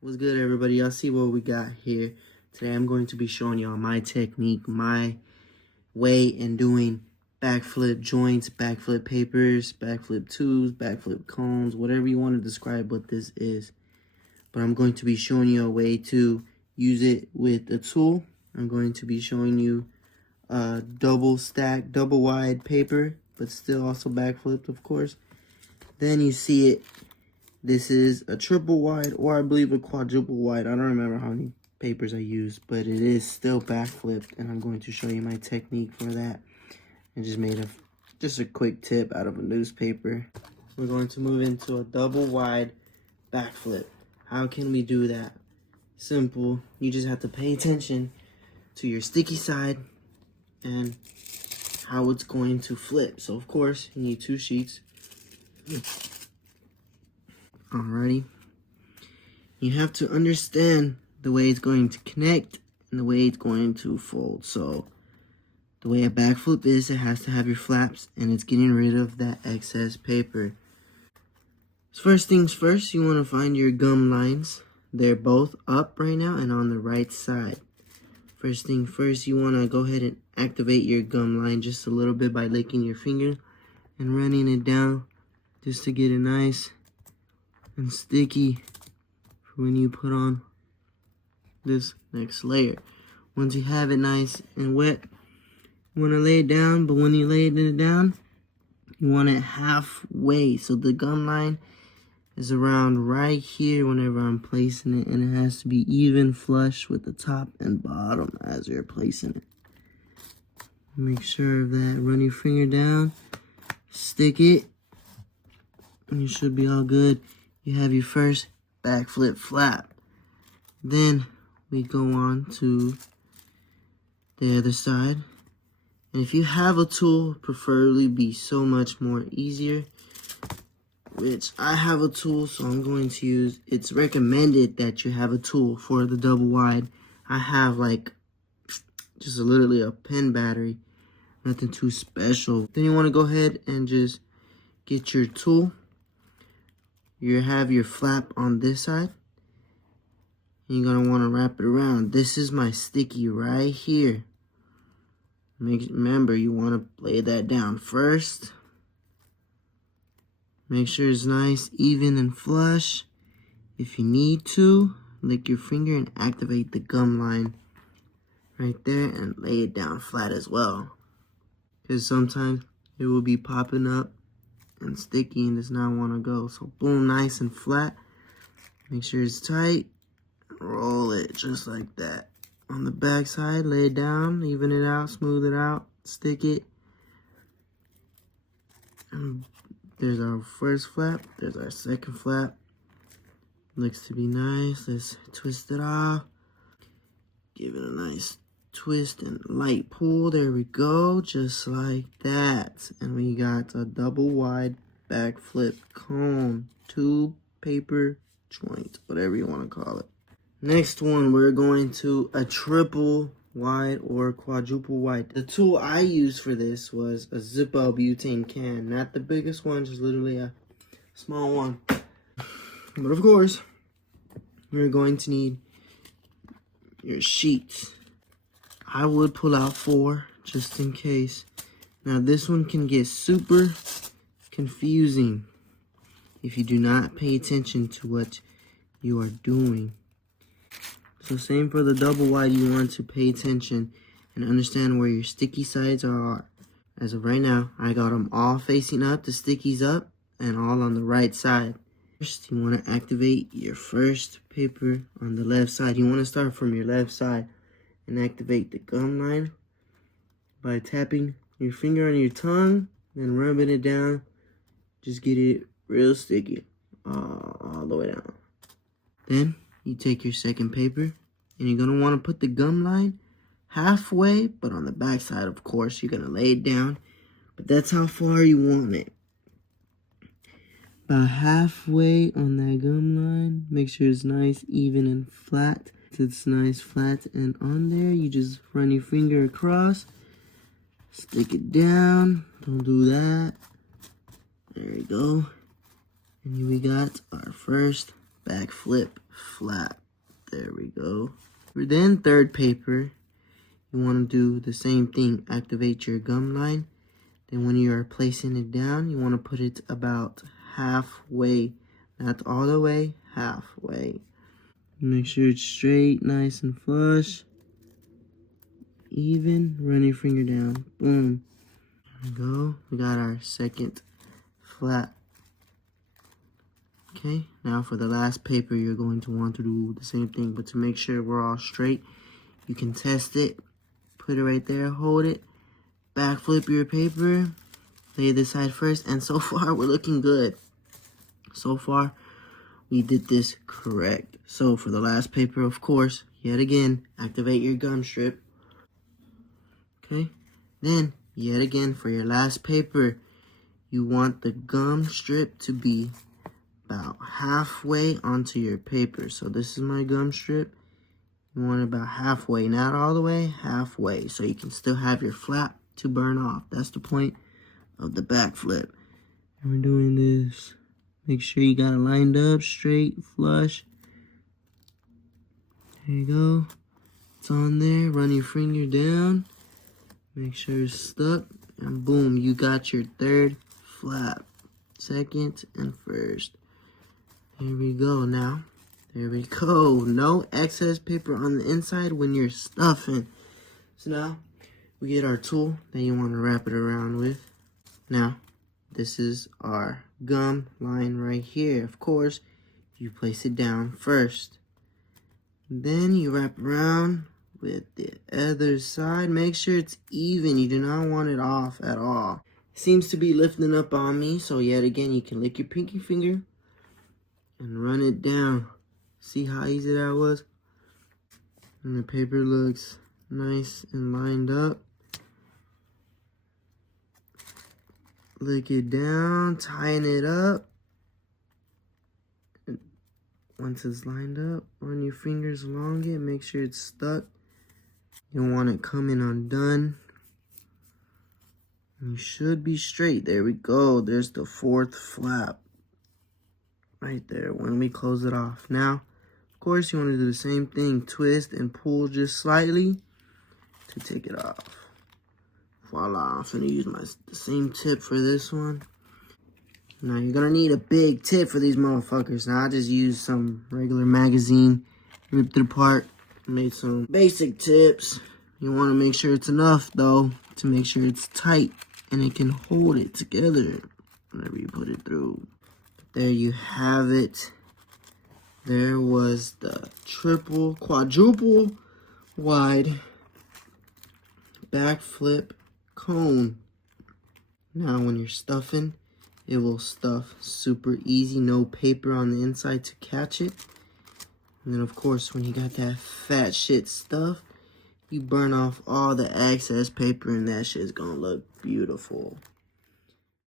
What's good, everybody? Y'all see what we got here. Today I'm going to be showing y'all my technique, my way in doing backflip joints, backflip papers, backflip tubes, backflip cones, whatever you want to describe what this is. But I'm going to be showing you a way to use it with a tool. I'm going to be showing you a double stack, double wide paper, but still also backflipped, of course. Then you see it. This is a triple wide, or I believe a quadruple wide. I don't remember how many papers I used, but it is still backflipped, and I'm going to show you my technique for that. I just made a quick tip out of a newspaper. We're going to move into a double wide backflip. How can we do that? Simple. You just have to pay attention to your sticky side and how it's going to flip. So of course, you need 2 sheets. Alrighty. You have to understand the way it's going to connect and the way it's going to fold. So the way a backflip is, it has to have your flaps, and it's getting rid of that excess paper. First things first, you want to find your gum lines. They're both up right now and on the right side. First thing first, you want to go ahead and activate your gum line just a little bit by licking your finger and running it down just to get it nice and sticky for when you put on this next layer. Once you have it nice and wet, you want to lay it down, but when you lay it down, you want it halfway. So the gum line is around right here whenever I'm placing it, and it has to be even flush with the top and bottom as you're placing it. Make sure of that. Run your finger down, stick it, and you should be all good. You have your first backflip flap. Then we go on to the other side. And if you have a tool, preferably be so much more easier. Which I have a tool, so I'm going to use. It's recommended that you have a tool for the double wide. I have like just literally a pen battery. Nothing too special. Then you want to go ahead and just get your tool. You have your flap on this side. And you're going to want to wrap it around. This is my sticky right here. Remember, you want to lay that down first. Make sure it's nice, even, and flush. If you need to, lick your finger and activate the gum line right there and lay it down flat as well. Because sometimes it will be popping up and sticky and does not want to go. So boom, nice and flat. Make sure it's tight. Roll it just like that. On the back side, lay it down, even it out, smooth it out, stick it. And there's our first flap. There's our second flap. Looks to be nice. Let's twist it off. Give it a nice twist and light pull. There we go. Just like that. And we got a double wide backflip cone. Tube, paper, joint, whatever you want to call it. Next one, we're going to a triple wide or quadruple wide. The tool I used for this was a Zippo butane can. Not the biggest one, just literally a small one. But of course, we're going to need your sheets. I would pull out 4 just in case. Now this one can get super confusing if you do not pay attention to what you are doing. So same for the double wide, you want to pay attention and understand where your sticky sides are. As of right now, I got them all facing up, the stickies up, and all on the right side. First, you want to activate your first paper on the left side. You want to start from your left side and activate the gum line by tapping your finger on your tongue, then rubbing it down. Just get it real sticky all the way down. Then you take your second paper, and you're going to want to put the gum line halfway, but on the back side, of course, you're going to lay it down. But that's how far you want it. About halfway on that gum line. Make sure it's nice, even, and flat. It's nice, flat, and on there, you just run your finger across. Stick it down. Don't do that. There you go. And we got our first backflip flap. There we go. Then third paper, you want to do the same thing. Activate your gum line. Then when you are placing it down, you want to put it about halfway. Not all the way, halfway. Make sure it's straight, nice and flush. Even. Run your finger down. Boom. There we go. We got our second flap. Okay, now for the last paper, you're going to want to do the same thing, but to make sure we're all straight, you can test it. Put it right there, hold it, backflip your paper, lay this side first, and so far, we're looking good. So far, we did this correct. So for the last paper, of course, yet again, activate your gum strip. Okay, then, yet again, for your last paper, you want the gum strip to be about halfway onto your paper. So this is my gum strip. You want it about halfway, not all the way, halfway, so you can still have your flap to burn off. That's the point of the backflip. And we're doing this. Make sure you got it lined up, straight, flush. There you go. It's on there. Run your finger down. Make sure it's stuck. And boom, you got your third flap. Second and first. Here we go now. There we go. No excess paper on the inside when you're stuffing. So now we get our tool that you want to wrap it around with. Now, this is our gum line right here. Of course, you place it down first. Then you wrap around with the other side. Make sure it's even. You do not want it off at all. It seems to be lifting up on me. So yet again, you can lick your pinky finger and run it down. See how easy that was? And the paper looks nice and lined up. Lick it down, tighten it up. And once it's lined up, run your fingers along it, make sure it's stuck. You don't want it coming undone. You should be straight. There we go. There's the fourth flap. Right there when we close it off. Now, of course, you want to do the same thing. Twist and pull just slightly to take it off. Voila. I'm going to use the same tip for this one. Now, you're going to need a big tip for these motherfuckers. Now, I just used some regular magazine, ripped it apart, made some basic tips. You want to make sure it's enough, though, to make sure it's tight and it can hold it together whenever you put it through. There you have it. There was the triple, quadruple wide backflip cone. Now when you're stuffing, it will stuff super easy. No paper on the inside to catch it. And then of course, when you got that fat shit stuff, you burn off all the excess paper and that shit's gonna look beautiful.